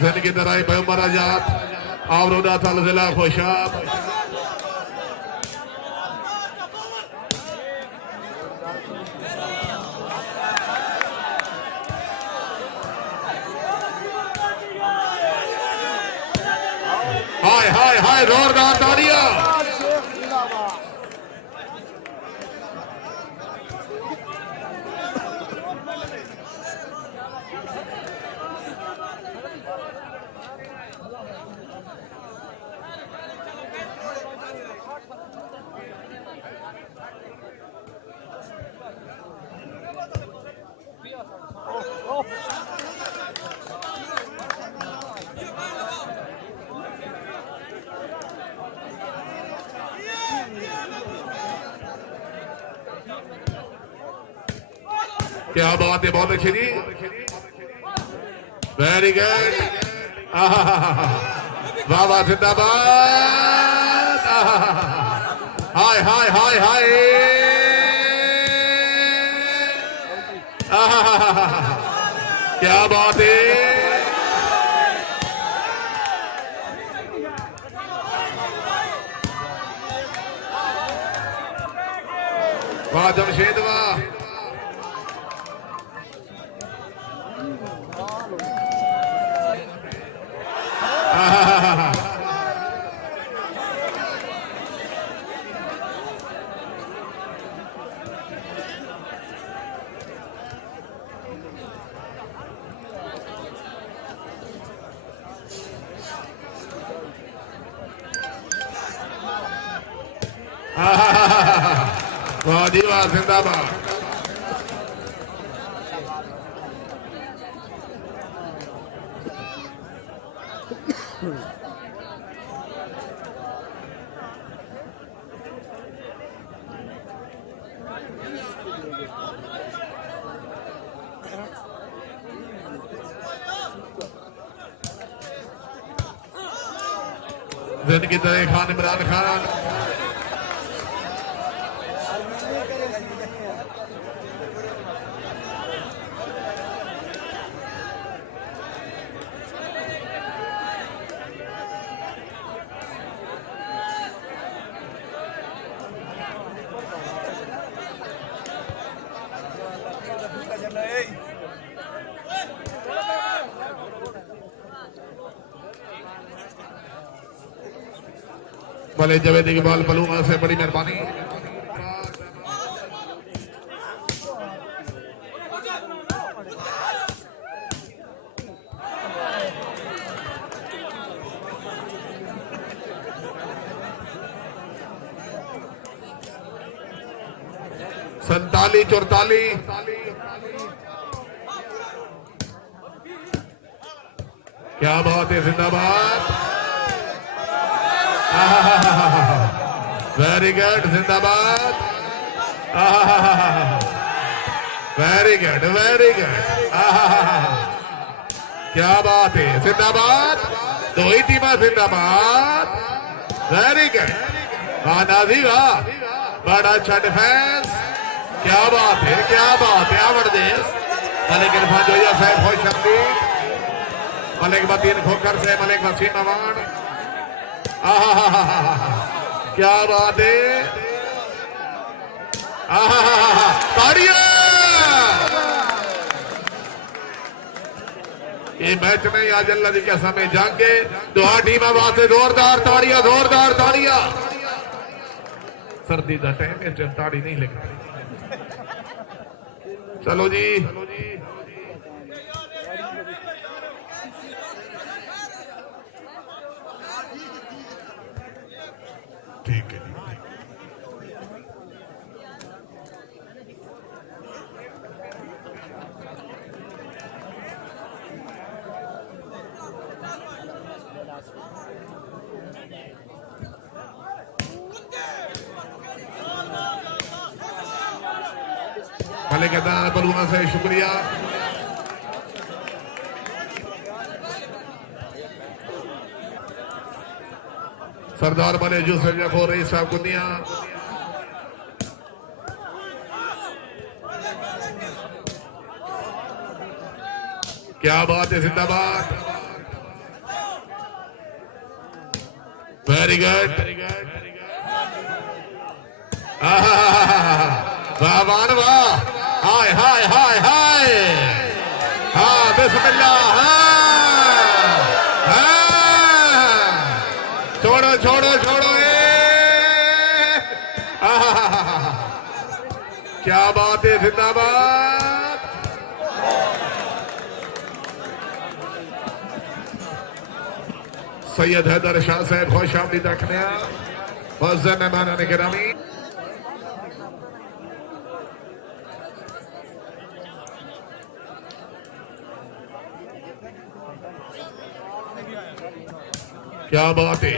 जिनकी दराई पैगंबर आजाद आवरोदा ताल जिला खुशाब हाय हाय हाय जोरदार तालियां क्या बात है, बहुत अच्छी जी, वेरी गुड, वाह वाह जिंदाबाद, हाय हाय हाय हाय, क्या बात है, वाह जमशेद वाह, वाह जी वाह जिंदाबाद, जिनकी तरह खान इमरान खान, भले जवेद इकबाल पलूमा से बड़ी मेहरबानी, संताली 44, क्या बात है, जिंदाबाद, वेरी गुड, जिंदाबाद, वेरी गुड वेरी गुड, क्या बात है, जिंदाबाद, दो ही टीमा जिंदाबाद, वेरी गुड, वाह नाजी वाह, बड़ा अच्छा डिफेंस, क्या बात है, क्या बात है, आवड़देश मलिक इरफान जोया साहब खुश शक्ति, मलिक मतीन खोकर से मलिक वसीम अवान, क्या बात है, ताड़ियां, ये मैच नहीं आज अल्लाह जी के समय जाएंगे, दुआ टीम वास्ते जोरदार ताड़ियां, जोरदार ताड़ियां, सर्दी का टाइम है ताड़ी नहीं लगती, चलो जी, ठीक है, मलिक बलूना से शुक्रिया, सरदार बने यूसुफ जफर रईस साहब कुनिया, क्या बात है, जिंदाबाद। Very good. वाह वाह वाह, हाय हाय हाय हाय, हाँ बिस्मिल्लाह, हाँ छोड़ो छोड़ो छोड़ो, क्या बात है, जिंदाबाद। सैयद हैदर शाह साहब खुश आमदीद रखने मेहमान गिरामी। क्या बात है,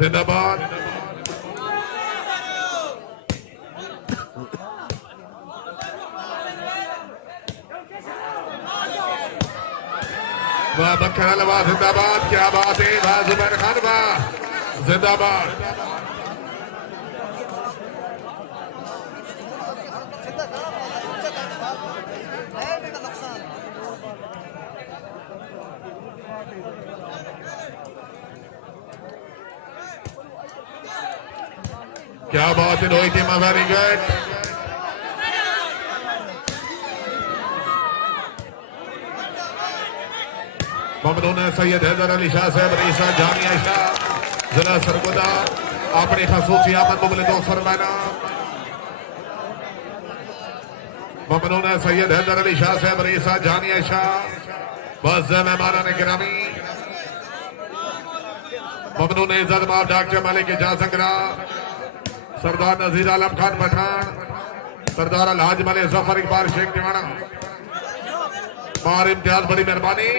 जिंदाबाद। वाह बखरा लवा, जिंदाबाद। क्या बात है, वाह जुबैर खान, वाह जिंदाबाद। क्या बात है, रोहित टीम, वेरी गुड। ममनून सैयद हैदर अली शाह साहब रईसा जामिया शाह जिला सरगोदा अपनी खसूसी आमद मुबले दो फरमाना। ममनून सैयद हैदर अली शाह साहब रईसा जामिया शाह बस मेहमान गिरामी। ममनून इज्जत माफ डॉक्टर मलिक जासंगरा, सरदार नजीर आलम खान पठान, सरदार अलहाज मलिक जफर इकबाल शेख टिवाना, और इम्तियाज, बड़ी मेहरबानी।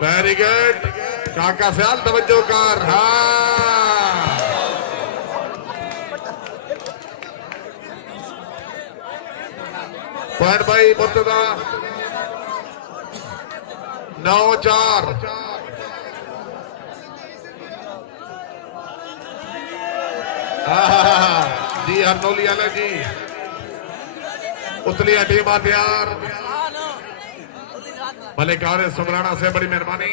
वेरी गुड काका ख्याल, तवज्जो कर। हाँ पॉइंट भाई मुर्तदा 9-4। जी हरनौली वाला जी, उतलिया टीम तैयार। मलिक आरिफ सुमराना से बड़ी मेहरबानी।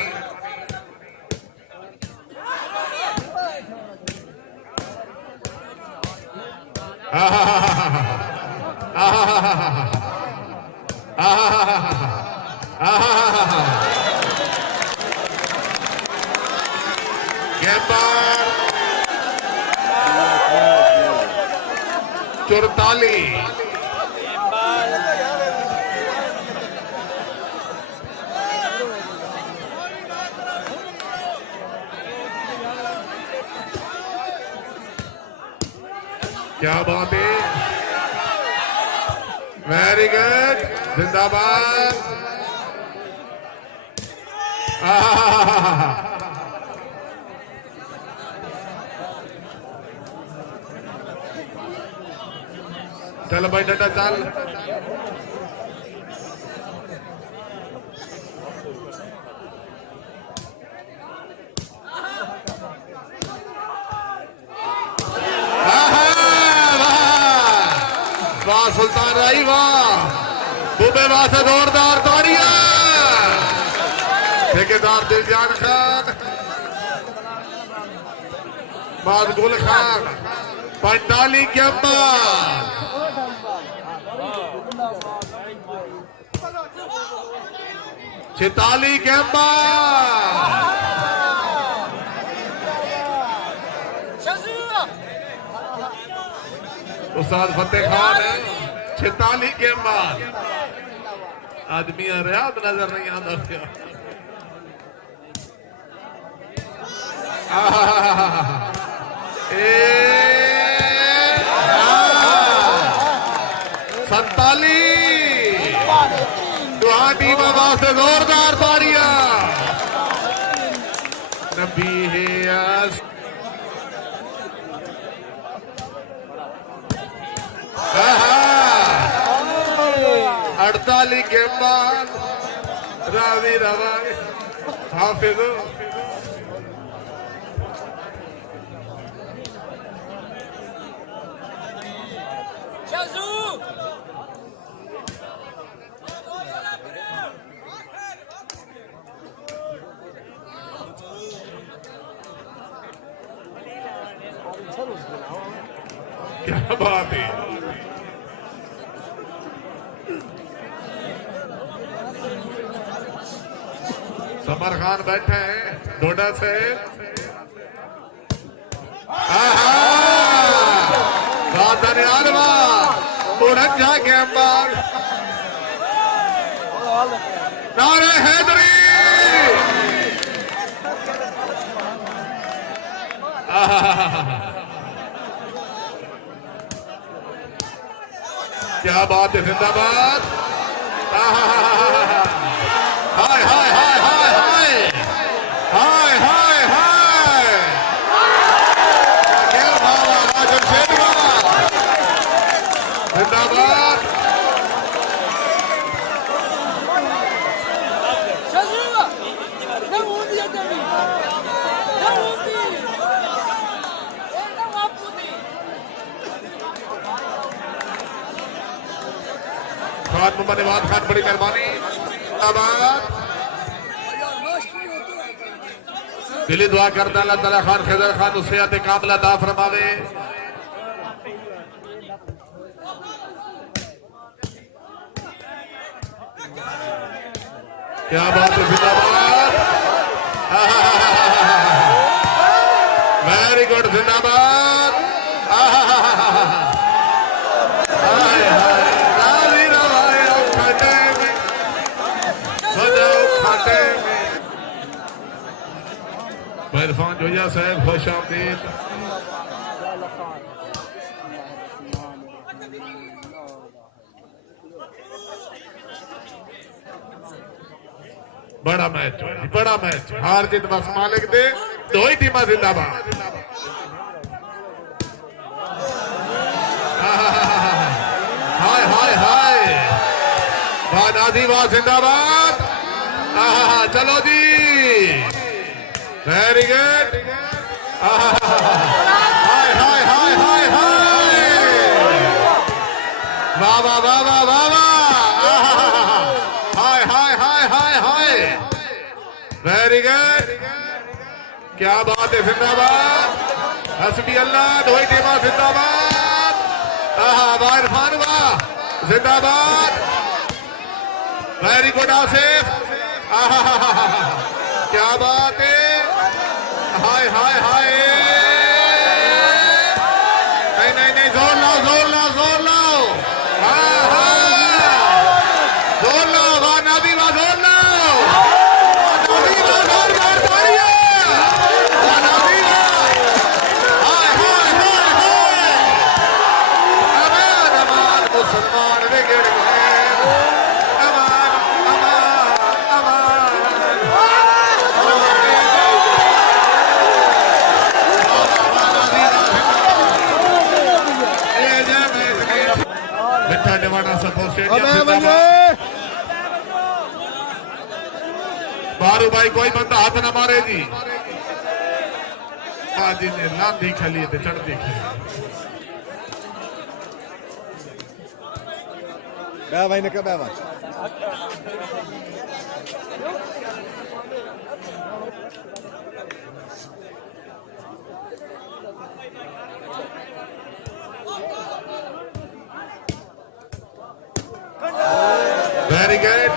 गेंदबाज 44। क्या बात है, वेरी गुड, जिंदाबाद। चल भाई डंडा चल। वाह सुल्तान राई, वाह बुबे वासे जोरदार ताड़ियां। ठेकेदार दिलजान खान, बाद गुल खान, 45 के बाद 46 के बाद उस्ताद फतेह खान है। 46 के बाद आदमी रियाद नजर नहीं आता। सत्ताली दुआटी बाबा से जोरदार ताड़ियां। नबी है 48 के बाद रावी रवा हाफिज क्या बात है। समर खान बैठे हैं डोडा से। उड़न के बाद नारे हैदरी। क्या बात है, जिंदाबाद। हाय hi hi hi hi hi hi हाय। क्या बाबा राजन शेरवा, जिंदाबाद। खान मोहम्मद नवाज खान, बड़ी मेहरबानी। जिंदाबाद। दिली दुआ करता अल्लाह ताला खान खैदर खान उससे कामला दा फरमावे। क्या बात है, जिंदाबाद। वेरी गुड, जिंदाबाद। हाय हाय राजी रवाए खाटे में सजाओ खाटे में। इरफान जोया साहब खुश आमदीद। बड़ा मैच, बड़ा मैच। हार जीत बस मालिक दे, दो ही टीम जिंदाबाद। हाय हाय हाय, नाजी वाह, जिंदाबाद। चलो जी, very good. Hi hi hi hi हाय, वाह वाह वाह वाह वाह वाह। हाय हाय हाय हाय हाय, वेरी गुड। क्या बात है, जिंदाबाद। हस्बी अल्लाह, दो ही टीम जिंदाबाद। वाह इरफान वाह, जिंदाबाद। Very good Asif. क्या बात है। हाय हाय हाय, नहीं नहीं नहीं, जोर लाओ जोर लाओ जोर लाओ। जोर लाओ, वाह नादी वाह, जोर लाओ। नादी वाह, जोर मार तालियां। वाह नादी वाह। हाय हाय हाय हाय, अमान अमान मुसलमान बिगड़ गए। अमान अमान अमान। मिठा डिवाना सपोर्ट स्टेडियम। बारू भाई, कोई बंदा हाथ ना मारे जी। बाजी ने लांदी खली ते चढ़ती खली। भाई ने क्या भाई। Very good.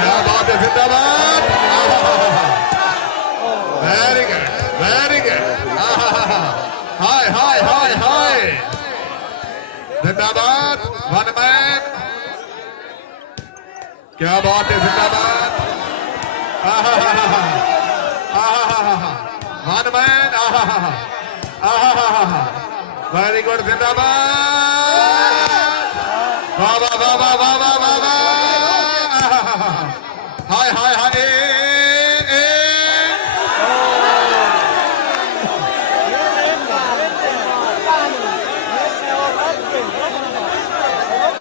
क्या बात है, जिंदाबाद। Very good very good. Hi hi hi hi, जिंदाबाद। वन मैन, क्या बात है, जिंदाबाद। वन मैन, वेरी गुड, जिंदाबाद। वाह वाह वाह वाह वाह।